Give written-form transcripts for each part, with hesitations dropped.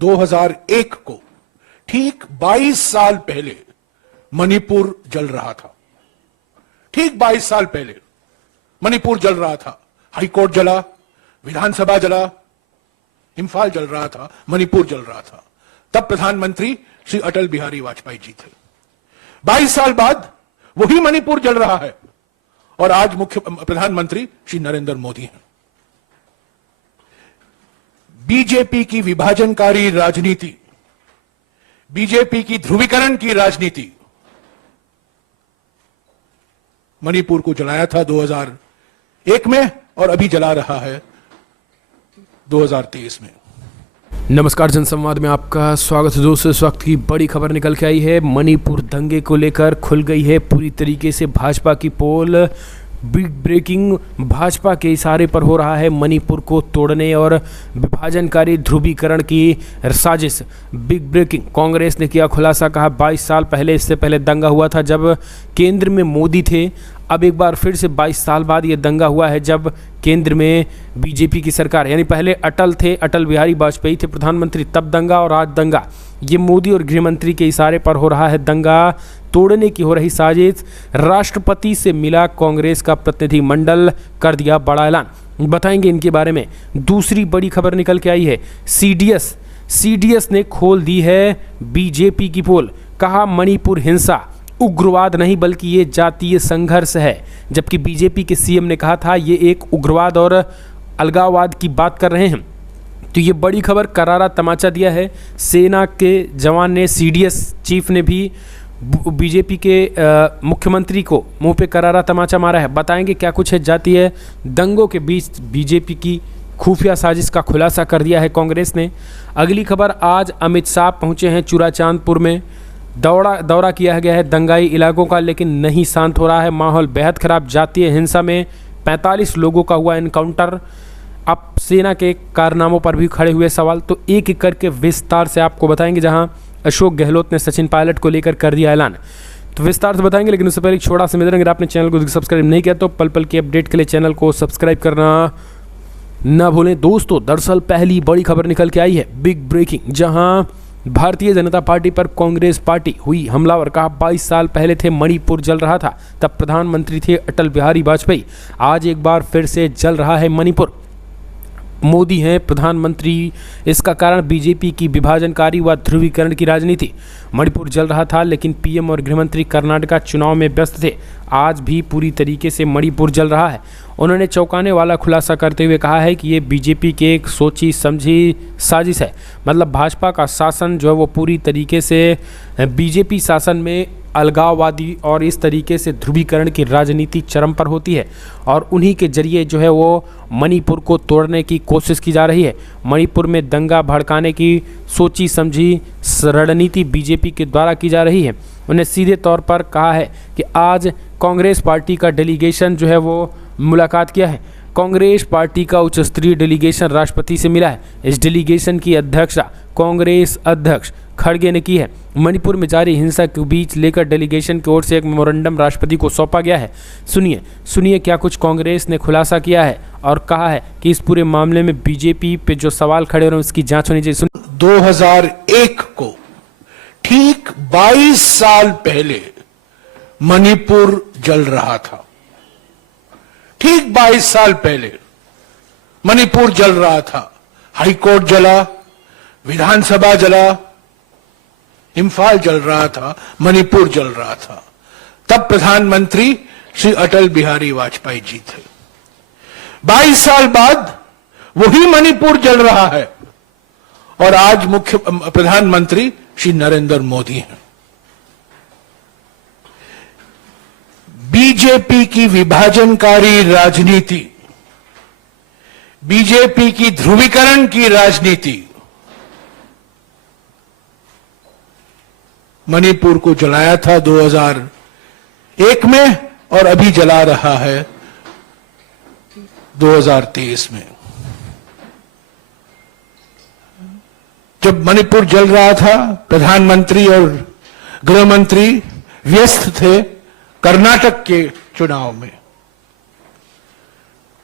2001 को ठीक 22 साल पहले मणिपुर जल रहा था। ठीक 22 साल पहले मणिपुर जल रहा था। हाईकोर्ट जला, विधानसभा जला, इंफाल जल रहा था, मणिपुर जल रहा था। तब प्रधानमंत्री श्री अटल बिहारी वाजपेयी जी थे। 22 साल बाद वही मणिपुर जल रहा है और आज मुख्य प्रधानमंत्री श्री नरेंद्र मोदी हैं। बीजेपी की विभाजनकारी राजनीति, बीजेपी की ध्रुवीकरण की राजनीति मणिपुर को जलाया था 2001 में और अभी जला रहा है 2023 में। नमस्कार, जनसंवाद में आपका स्वागत है दोस्तों। इस वक्त की बड़ी खबर निकल के आई है। मणिपुर दंगे को लेकर खुल गई है पूरी तरीके से भाजपा की पोल। बिग ब्रेकिंग, भाजपा के इशारे पर हो रहा है मणिपुर को तोड़ने और विभाजनकारी ध्रुवीकरण की साजिश। बिग ब्रेकिंग, कांग्रेस ने किया खुलासा, कहा 22 साल पहले, इससे पहले दंगा हुआ था जब केंद्र में मोदी थे। अब एक बार फिर से 22 साल बाद ये दंगा हुआ है जब केंद्र में बीजेपी की सरकार, यानी पहले अटल थे, अटल बिहारी वाजपेयी थे प्रधानमंत्री, तब दंगा और आज दंगा। ये मोदी और गृहमंत्री के इशारे पर हो रहा है दंगा, तोड़ने की हो रही साजिश। राष्ट्रपति से मिला कांग्रेस का प्रतिनिधिमंडल, कर दिया बड़ा ऐलान। बताएंगे इनके बारे में। दूसरी बड़ी खबर निकल के आई है। सीडीएस ने खोल दी है बीजेपी की पोल, कहा मणिपुर हिंसा उग्रवाद नहीं बल्कि ये जातीय संघर्ष है। जबकि बीजेपी के सीएम ने कहा था ये एक उग्रवाद और अलगाववाद की बात कर रहे हैं। तो ये बड़ी खबर, करारा तमाचा दिया है सेना के जवान ने। सीडीएस चीफ ने भी बीजेपी के मुख्यमंत्री को मुंह पे करारा तमाचा मारा है। बताएंगे क्या कुछ है। जातीय दंगों के बीच बीजेपी की खुफिया साजिश का खुलासा कर दिया है कांग्रेस ने। अगली खबर, आज अमित शाह पहुंचे हैं चूड़ाचांदपुर में। दौरा किया गया है दंगाई इलाकों का, लेकिन नहीं शांत हो रहा है माहौल, बेहद खराब। जातीय हिंसा में 45 लोगों का हुआ एनकाउंटर। अब सेना के कारनामों पर भी खड़े हुए सवाल, तो एक एक करके विस्तार से आपको बताएंगे। जहां अशोक गहलोत ने सचिन पायलट को लेकर कर दिया ऐलान, तो विस्तार से बताएंगे। लेकिन उससे पहले एक छोटा सा निवेदन, अगर आपने चैनल को सब्सक्राइब नहीं किया तो पल पल की अपडेट के लिए चैनल को सब्सक्राइब करना ना भूलें। दोस्तों, दरअसल पहली बड़ी खबर निकल के आई है, बिग ब्रेकिंग, जहां भारतीय जनता पार्टी पर कांग्रेस पार्टी हुई हमलावर। कहा 22 साल पहले थे मणिपुर जल रहा था, तब प्रधानमंत्री थे अटल बिहारी वाजपेयी। आज एक बार फिर से जल रहा है मणिपुर, मोदी हैं प्रधानमंत्री। इसका कारण बीजेपी की विभाजनकारी व ध्रुवीकरण की राजनीति। मणिपुर जल रहा था लेकिन पीएम और गृहमंत्री कर्नाटका चुनाव में व्यस्त थे। आज भी पूरी तरीके से मणिपुर जल रहा है। उन्होंने चौंकाने वाला खुलासा करते हुए कहा है कि ये बीजेपी की एक सोची समझी साजिश है। मतलब भाजपा का शासन जो है वो पूरी तरीके से बीजेपी शासन में अलगाववादी और इस तरीके से ध्रुवीकरण की राजनीति चरम पर होती है और उन्हीं के जरिए जो है वो मणिपुर को तोड़ने की कोशिश की जा रही है। मणिपुर में दंगा भड़काने की सोची समझी रणनीति बीजेपी के द्वारा की जा रही है। उन्हें सीधे तौर पर कहा है कि आज कांग्रेस पार्टी का डेलीगेशन जो है वो मुलाकात किया है। कांग्रेस पार्टी का उच्च स्तरीय डेलीगेशन राष्ट्रपति से मिला है। इस डेलीगेशन की अध्यक्षता कांग्रेस अध्यक्ष खड़गे ने की है। मणिपुर में जारी हिंसा के बीच लेकर डेलीगेशन की ओर से एक मेमोरेंडम राष्ट्रपति को सौंपा गया है। सुनिए क्या कुछ कांग्रेस ने खुलासा किया है और कहा है कि इस पूरे मामले में बीजेपी पे जो सवाल खड़े हो रहे हैं उसकी जांच होनी चाहिए। 2001 को ठीक 22 साल पहले मणिपुर जल रहा था। ठीक 22 साल पहले मणिपुर जल रहा था। हाईकोर्ट जला, विधानसभा जला, इंफाल जल रहा था, मणिपुर जल रहा था। तब प्रधानमंत्री श्री अटल बिहारी वाजपेयी जी थे। 22 साल बाद वही मणिपुर जल रहा है और आज मुख्य प्रधानमंत्री श्री नरेंद्र मोदी हैं। बीजेपी की विभाजनकारी राजनीति, बीजेपी की ध्रुवीकरण की राजनीति मणिपुर को जलाया था 2001 में और अभी जला रहा है 2023 में। जब मणिपुर जल रहा था, प्रधानमंत्री और गृहमंत्री व्यस्त थे कर्नाटक के चुनाव में।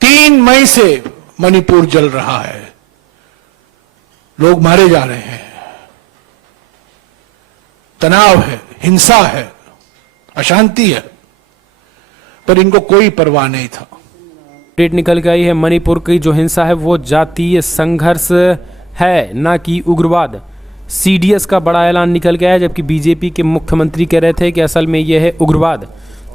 3 मई से मणिपुर जल रहा है। लोग मारे जा रहे हैं, तनाव है, हिंसा है, अशांति है, पर इनको कोई परवाह नहीं था। अपडेट निकल के आई है, मणिपुर की जो हिंसा है वो जातीय संघर्ष है, ना कि उग्रवाद। सीडीएस का बड़ा ऐलान निकल गया है, जबकि बीजेपी के मुख्यमंत्री कह रहे थे कि असल में यह है उग्रवाद।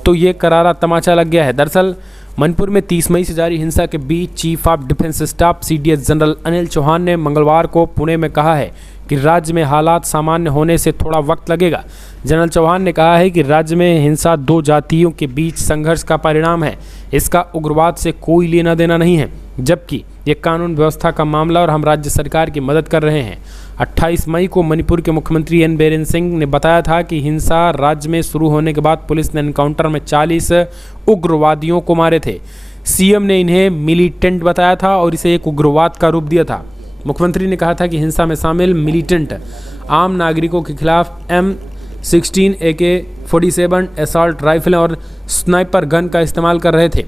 तो ये करारा तमाचा लग गया है। दरअसल मणिपुर में 30 मई से जारी हिंसा के बीच chief of defence staff CDS general Anil Chauhan ने मंगलवार को पुणे में कहा है कि राज्य में हालात सामान्य होने से थोड़ा वक्त लगेगा। जनरल चौहान ने कहा है कि राज्य में हिंसा दो जातियों के बीच संघर्ष का परिणाम है, इसका उग्रवाद से कोई लेना देना नहीं है, जबकि ये कानून व्यवस्था का मामला और हम राज्य सरकार की मदद कर रहे हैं। 28 मई को मणिपुर के मुख्यमंत्री एन बीरेन सिंह ने बताया था कि हिंसा राज्य में शुरू होने के बाद पुलिस ने एनकाउंटर में 40 उग्रवादियों को मारे थे। सीएम ने इन्हें मिलिटेंट बताया था और इसे एक उग्रवाद का रूप दिया था। मुख्यमंत्री ने कहा था कि हिंसा में शामिल मिलिटेंट आम नागरिकों के खिलाफ M16 AK-47 असॉल्ट राइफलें और स्नाइपर गन का इस्तेमाल कर रहे थे।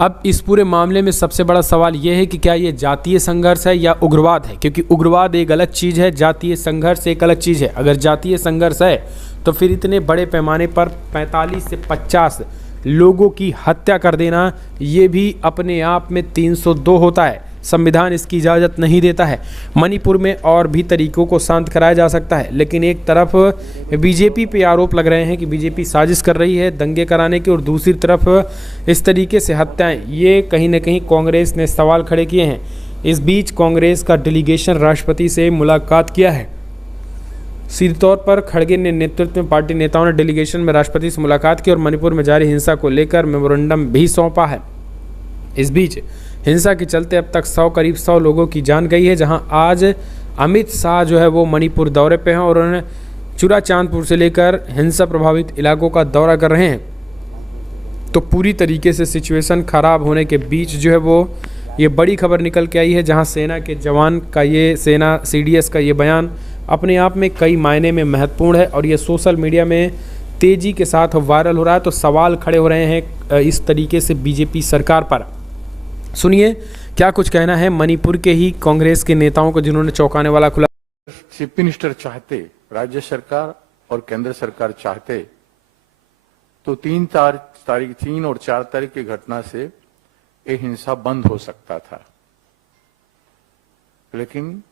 अब इस पूरे मामले में सबसे बड़ा सवाल यह है कि क्या ये जातीय संघर्ष है या उग्रवाद है, क्योंकि उग्रवाद एक अलग चीज़ है, जातीय संघर्ष एक अलग चीज़ है। अगर जातीय संघर्ष है तो फिर इतने बड़े पैमाने पर 45 से 50 लोगों की हत्या कर देना ये भी अपने आप में 302 होता है। संविधान इसकी इजाज़त नहीं देता है। मणिपुर में और भी तरीकों को शांत कराया जा सकता है, लेकिन एक तरफ बीजेपी पे आरोप लग रहे हैं कि बीजेपी साजिश कर रही है दंगे कराने की, और दूसरी तरफ इस तरीके से हत्याएं, ये कहीं ना कहीं कांग्रेस ने सवाल खड़े किए हैं। इस बीच कांग्रेस का डेलीगेशन राष्ट्रपति से मुलाकात किया है। सीधे तौर पर खड़गे ने नेतृत्व में पार्टी नेताओं ने डेलीगेशन में राष्ट्रपति से मुलाकात की और मणिपुर में जारी हिंसा को लेकर मेमोरेंडम भी सौंपा है। इस बीच हिंसा के चलते अब तक करीब 100 लोगों की जान गई है। जहां आज अमित शाह जो है वो मणिपुर दौरे पे हैं और उन्होंने चुराचांदपुर से लेकर हिंसा प्रभावित इलाकों का दौरा कर रहे हैं। तो पूरी तरीके से सिचुएशन खराब होने के बीच जो है वो ये बड़ी खबर निकल के आई है, जहां सेना के जवान का ये सेना सीडीएस का ये बयान अपने आप में कई मायने में महत्वपूर्ण है और ये सोशल मीडिया में तेज़ी के साथ वायरल हो रहा है। तो सवाल खड़े हो रहे हैं इस तरीके से बीजेपी सरकार पर। सुनिए क्या कुछ कहना है मणिपुर के ही कांग्रेस के नेताओं को, जिन्होंने चौंकाने वाला खुला। चीफ मिनिस्टर चाहते, राज्य सरकार और केंद्र सरकार चाहते तो 3 और 4 तारीख की घटना से ये हिंसा बंद हो सकता था, लेकिन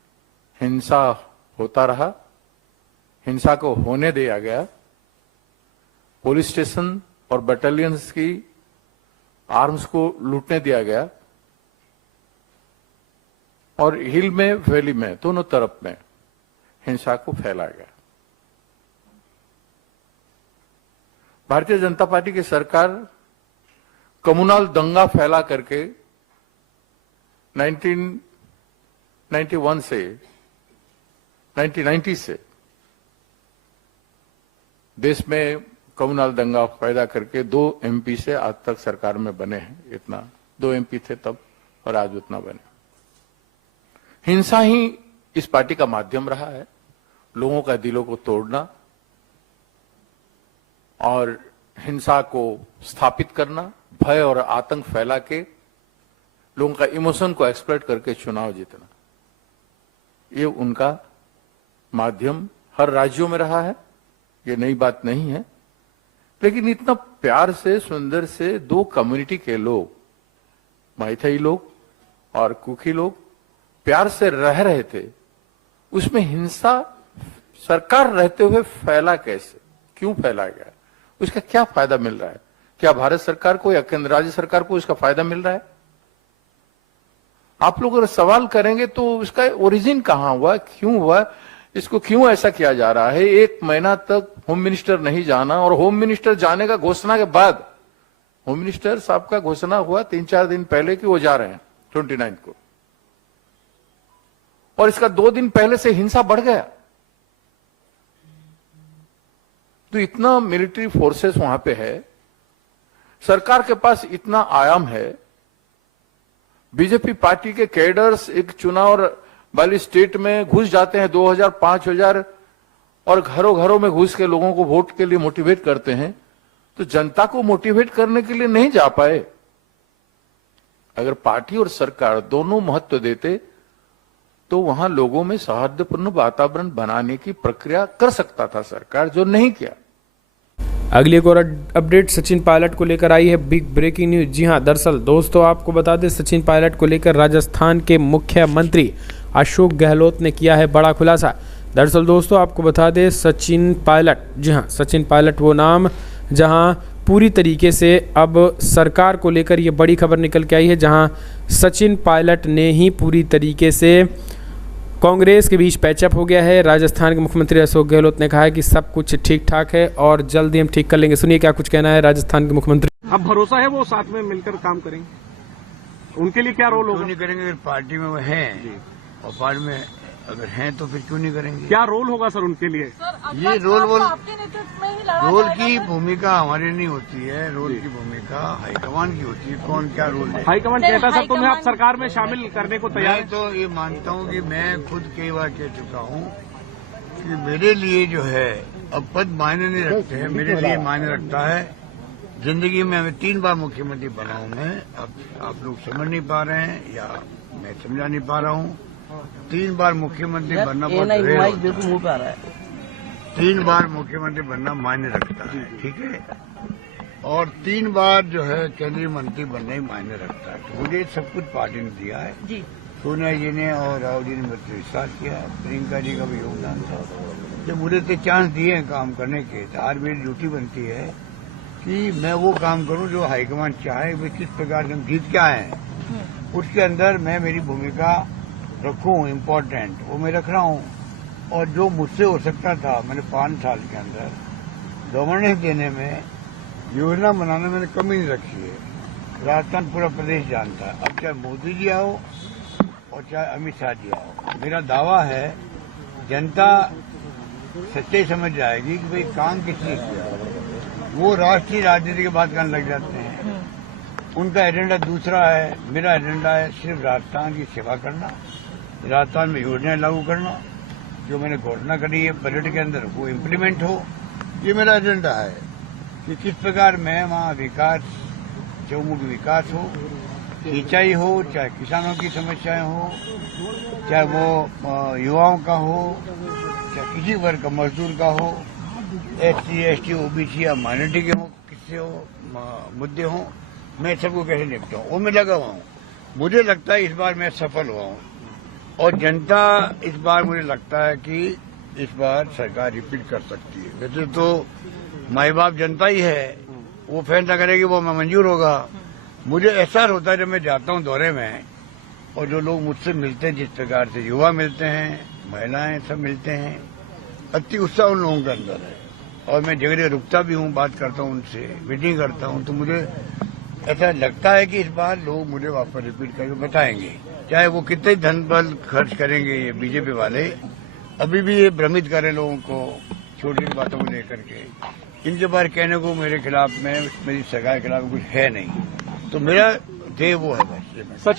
हिंसा होता रहा, हिंसा को होने दिया गया। पुलिस स्टेशन और बटालियंस की आर्म्स को लूटने दिया गया और हिल में वैली में दोनों तरफ में हिंसा को फैलाया गया। भारतीय जनता पार्टी की सरकार कम्युनल दंगा फैला करके 1991 से 1990 से देश में कम्युनल दंगा पैदा करके 2 MP से आज तक सरकार में बने हैं। इतना 2 MP थे तब और आज उतना बने। हिंसा ही इस पार्टी का माध्यम रहा है, लोगों का दिलों को तोड़ना और हिंसा को स्थापित करना, भय और आतंक फैला के लोगों का इमोशन को एक्सप्लॉइट करके चुनाव जीतना, ये उनका माध्यम हर राज्यों में रहा है। ये नई बात नहीं है, लेकिन इतना प्यार से सुंदर से 2 कम्युनिटी के लोग, मैथई लोग और कुकी लोग प्यार से रह रहे थे, उसमें हिंसा सरकार रहते हुए फैला कैसे, क्यों फैला गया, उसका क्या फायदा मिल रहा है? क्या भारत सरकार को या केंद्र राज्य सरकार को इसका फायदा मिल रहा है? आप लोग अगर सवाल करेंगे तो इसका ओरिजिन कहां हुआ, क्यों हुआ, इसको क्यों ऐसा किया जा रहा है? 1 महीना तक होम मिनिस्टर नहीं जाना और होम मिनिस्टर जाने का घोषणा के बाद, होम मिनिस्टर साहब का घोषणा हुआ 3-4 दिन पहले कि वो जा रहे हैं 29 को, और इसका 2 दिन पहले से हिंसा बढ़ गया। तो इतना मिलिट्री फोर्सेस वहां पे है, सरकार के पास इतना आयाम है, बीजेपी पार्टी के कैडर्स एक चुनाव वाली स्टेट में घुस जाते हैं 2000, 5000 और घरों घरों में घुस के लोगों को वोट के लिए मोटिवेट करते हैं। तो जनता को मोटिवेट करने के लिए नहीं जा पाए। अगर पार्टी और सरकार दोनों महत्व देते तो वहां लोगों में सौहार्दपूर्ण वातावरण बनाने की प्रक्रिया कर सकता था सरकार, जो नहीं किया। अगली एक और अपडेट सचिन पायलट को लेकर आई है, बिग ब्रेकिंग न्यूज। जी हां, दरअसल दोस्तों आपको बता दें, सचिन पायलट को लेकर राजस्थान के मुख्यमंत्री अशोक गहलोत ने किया है बड़ा खुलासा। दरअसल दोस्तों आपको बता दें, सचिन पायलट, जी हां, सचिन पायलट वो नाम जहां पूरी तरीके से अब सरकार को लेकर ये बड़ी खबर निकल के आई है, जहां सचिन पायलट ने ही पूरी तरीके से कांग्रेस के बीच पैचअप हो गया है। राजस्थान के मुख्यमंत्री अशोक गहलोत ने कहा है कि सब कुछ ठीक ठाक है और जल्द ही हम ठीक कर लेंगे। सुनिए क्या कुछ कहना है राजस्थान के मुख्यमंत्री। अब भरोसा है वो साथ में मिलकर काम करेंगे। उनके लिए क्या रोल होगा? क्यों नहीं करेंगे? अगर पार्टी में वो हैं और पार्टी में अगर हैं तो फिर क्यों नहीं करेंगे? क्या रोल होगा सर उनके लिए? ये रोल की भूमिका हमारी नहीं होती है। रोल की भूमिका हाईकमान की होती है। कौन क्या रोल है? हाईकमान कहता सर तुम्हें आप सरकार में शामिल करने को तैयार मैं है? तो ये मानता हूँ कि मैं खुद कई बार कह चुका हूँ कि मेरे लिए जो है अब पद मायने नहीं रखते हैं, मेरे लिए मायने रखता है जिंदगी में। मैं 3 बार मुख्यमंत्री बना हूँ। मैं अब आप लोग समझ नहीं पा रहे हैं या मैं समझा नहीं पा रहा हूँ। 3 बार मुख्यमंत्री बनना बहुत रेयर होता है। 3 बार मुख्यमंत्री बनना मायने रखता है, ठीक है। और 3 बार जो है केंद्रीय मंत्री बनना ही मायने रखता है। तो मुझे सब कुछ पार्टी ने दिया है। सोनिया जी ने और राहुल जी ने मुझसे विश्वास किया, प्रियंका जी का भी योगदान था। जब मुझे तो चांस दिए हैं काम करने के, तो आज मेरी ड्यूटी बनती है कि मैं वो काम करूं जो हाईकमान चाहे। वे किस प्रकार से हम जीत के आए हैं उसके अंदर मैं मेरी भूमिका रखूं, इम्पोर्टेंट वो मैं रख रहा हूं। और जो मुझसे हो सकता था, मैंने 5 साल के अंदर गवर्नेंस देने में, योजना बनाने में मैंने कमी नहीं रखी है। राजस्थान पूरा प्रदेश जानता है। अब चाहे मोदी जी आओ और चाहे अमित शाह जी आओ, मेरा दावा है जनता सच्चाई समझ जाएगी कि भाई काम किसने किया। वो राष्ट्रीय राजनीति की बात करने लग जाते हैं। उनका एजेंडा दूसरा है, मेरा एजेंडा है सिर्फ राजस्थान की सेवा करना, राजस्थान में योजनाएं लागू करना, जो मैंने घोषणा करी है बजट के अंदर वो इम्प्लीमेंट हो। ये मेरा एजेंडा है कि किस प्रकार मैं वहाँ विकास, चौमुखी विकास हो, सिंचाई हो, चाहे किसानों की समस्याएं हो, चाहे वो युवाओं का हो, चाहे किसी वर्ग का, मजदूर का हो, SC, ST, OBC या माइनॉरिटी के हो, किससे हो मुद्दे हो, मैं सबको कैसे निपटाऊं वो मैं लगा हुआ हूँ। मुझे लगता है इस बार मैं सफल हुआ हूँ और जनता इस बार मुझे लगता है कि इस बार सरकार रिपीट कर सकती है। वैसे तो माई बाप जनता ही है, वो फैसला करेगी, वो मैं मंजूर होगा। मुझे एहसास होता है जब मैं जाता हूँ दौरे में और जो लोग मुझसे मिलते हैं, जिस प्रकार से युवा मिलते हैं, महिलाएं सब मिलते हैं, अति उत्साह उन लोगों के अंदर है। और मैं जगह जगह रुकता भी हूँ, बात करता हूँ उनसे, मीटिंग करता हूँ, तो मुझे ऐसा लगता है कि इस बार लोग मुझे वापस रिपीट करके बताएंगे। चाहे वो कितने धन बल खर्च करेंगे ये बीजेपी वाले, अभी भी ये भ्रमित करें लोगों को छोटी बातों को लेकर के। इनके बारे कहने को मेरे खिलाफ में, मेरी सरकार के खिलाफ कुछ है नहीं। तो मेरा ध्येय वो है बस। सचिन